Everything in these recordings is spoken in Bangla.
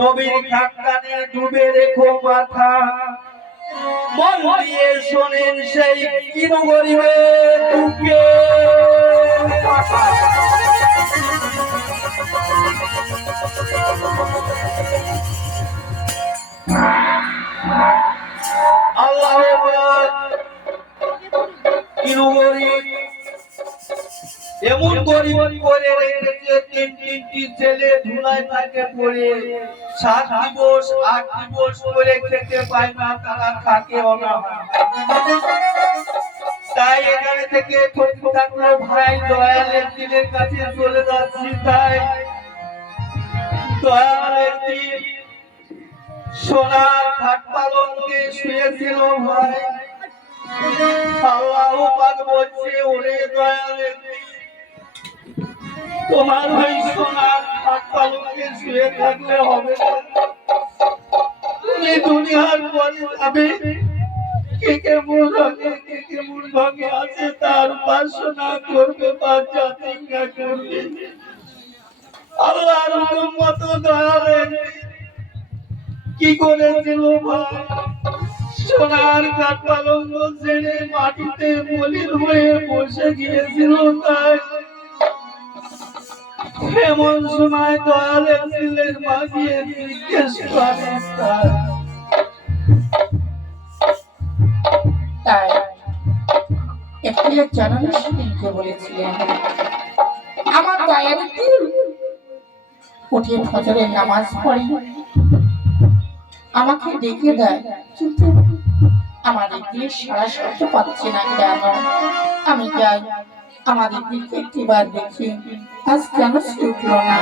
নবীর খানদানে ডুবে রেখো মাথা মন দিয়ে শোনেন সেই কিনু গরিবের দুঃখে আল্লাহ কিনু গরিব এমন গরিব করে রেখেছে তিনটি ছেলে ধুলায় থাকে পড়ে 7 দিবস 8 দিবস করে খেতে পায় না তারা থাকে অনাহার তাই এখানে থেকে থাকলো ভাই দয়ালের দিনের কাছে চলে যাচ্ছি তাই দয়ালের দিন সোনার খাট পালঙ্কে শুয়েছিল ভাই আল্লাহ পাক বলছে ওরে দয়ালের দিন তোমার ওই সোনার খাট পালঙ্কে শুয়ে থাকলে হবে না তুমি দুনিয়ার পরে যাবে কে কেমন ভাগে আছে তার উপাসনা করবে বা জাতিঙ্গা করবে আল্লাহর হুকুম মতো দয়ালের কি করেছিল ভাই সোনার খাট পালঙ্ক ছেড়ে মাটিতে মলিন হয়ে বসে গিয়েছিল তাই এমন সময় দয়ালের ছেলের মা গিয়ে জিজ্ঞেস করে তাই একটি জানানো সেদিনকে বলেছিলেন আমার দয়ার দিন উঠে ফজরের নামাজ পড়ে আমাকে ডেকে দেয় কিন্তু আমাদের দিয়ে সারা শব্দ পাচ্ছি না কেন আমি যাই আমাদের দিকে একটিবার দেখি আজ কেন সে উঠল না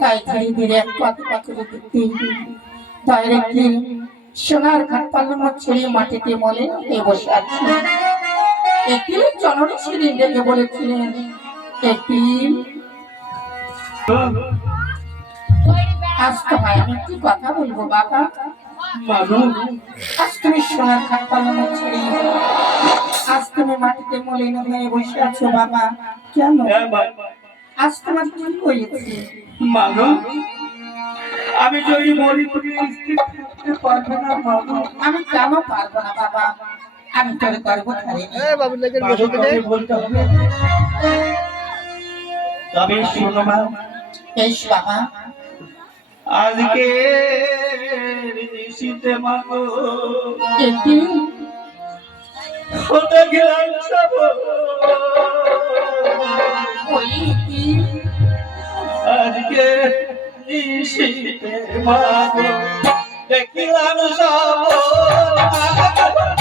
তাই ধীরে ধীরে এক পাতে করে দেখতে দয়ার একদিন সোনার খাট পালঙ্ক ছেড়ে মাটিতে মলে হয়ে বসে আছে একটি জননী সেদিন ডেকে বলেছিলেন একটি আজ তোমায় আমি একটি কথা বলবো বাবা আজ তুমি সোনার খাট পালঙ্ক ছেড়ে আজ তুমি মাটিতে মলিন হয়ে বসে আছো বাবা কেন আজ তোমার কি হয়েছে মাগো আমি যদি বলি তুমি স্থির থাকতে পারবে না মাগো আমি কেন পারবো না বাবা আমি তোর গর্ব ছাড়িনি বাবু লেগে বলতে হবে তবে শোনো মা বেশ বাবা আজকে নিশিতে মাগো একটি হতে গেলাম সব ওই কি আজকে নিশিতে মাগো দেখিলাম সব আমার ভালো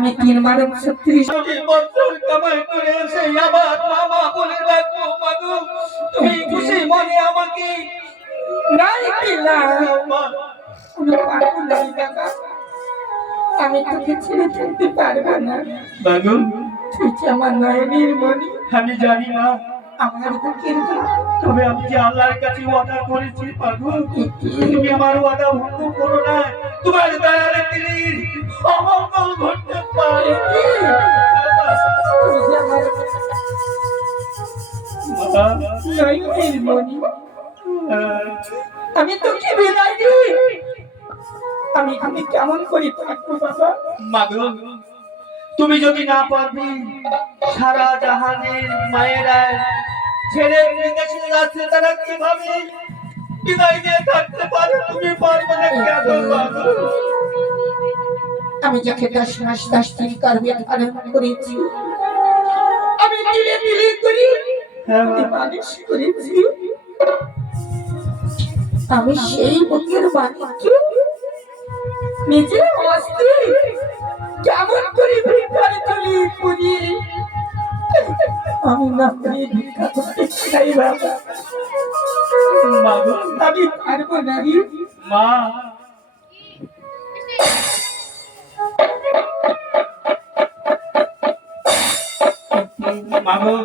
আমি 3 বারে 36 বছর কামাই করে এসে আবার মামা বলে ডাকো মাগো, তুমি খুশি মনে আমাকে নাই কি না মা। কোনো পারবো না বাবা, আমি তোকে ছেড়ে থাকতে পারবো না। মাগো, তুই যে আমার নয়নের মনি, আমি জানি না, আমার বুকের দুধ। তবে আমি যে আল্লাহর কাছে ওয়াদা করেছি মাগো, তুমি আমার ওয়াদা ভঙ্গ করো না। তোমার দয়ার তীর অমঙ্গল ঘটতে পারে। তুই যে আমার মা, নয়নের মনি, আমি তোকে বিদায় দিই। আমি কেমন করি থাকবো বাবা? মাগো, তুমি যদি না পারবে, সারা জাহানের মায়েরা ছেড়ে বিদেশে যাচ্ছে, তারা কিভাবে বিদায় দিয়ে থাকতে পারে? তুমি পারবে না কেন মাগো? আমি যাকে 10 মাস 10 দিন কারবে ধারণ করেছি, আমি ধীরে ধীরে করি আমি মানুষ করেছি, আমি সেই বুকের বাণিজ্য নিজে অস্তি কেমন করে ভিক্ষার চলি করি। আমি না করে ভিক্ষা করতে চাই বাবা, মাগো, আমি পারবো না রে। মা, মাগো,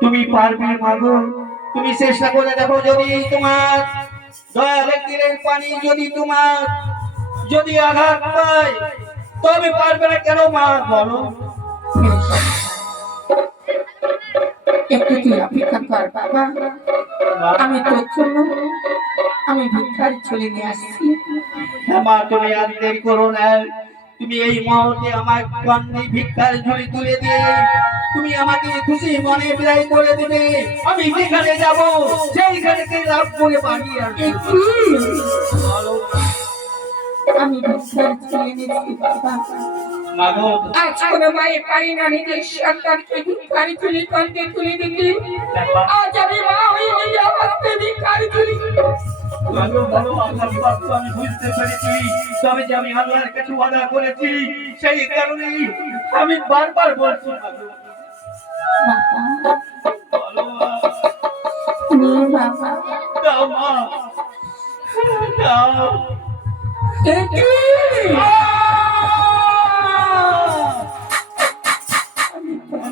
তুমি পারবে মাগো, তুমি চেষ্টা করে দেখো। যদি তোমার দয়ার তীরের পানি যদি তোমার যদি আঘাত পায়, তবে পারবে না কেন মা বলো? একটু তুই অপেক্ষা কর বাবা, আমি তোর জন্য আমি ভিক্ষার চলে নিয়ে আসছি। হ্যাঁ মা, তুমি আর দেরি করো না। তুমি এই মুহূর্তে আমার কন্যা ভিক্ষার ঝুড়ি তুলে দিয়ে তুমি আমাকে খুশি মনে বিদায় করে দেবে। আমি যেখানে যাব সেইখানে লাভ করে বাড়ি আসবে। বলো আমি ভিক্ষার চলে নিয়েছি বাবা। মাগো, আজ কোনো মায়ে পারি না নিজের সন্তানকে ভিক্ষার চুলি কন্যে তুলে দিতে। আজ আমি মা হয়ে নিজে অবস্থে ভিক্ষার চুলি। মাগো, বলো আল্লাহ পাক, আমি বুঝতে পেরেছি, তবে যে আমি আল্লাহর কাছে ওয়াদা করেছি, সেই কারণেই আমি বারবার বলছি মাগো। বাবা, বলো মা। নে বাবা, দাও মা, দাও। এ কি?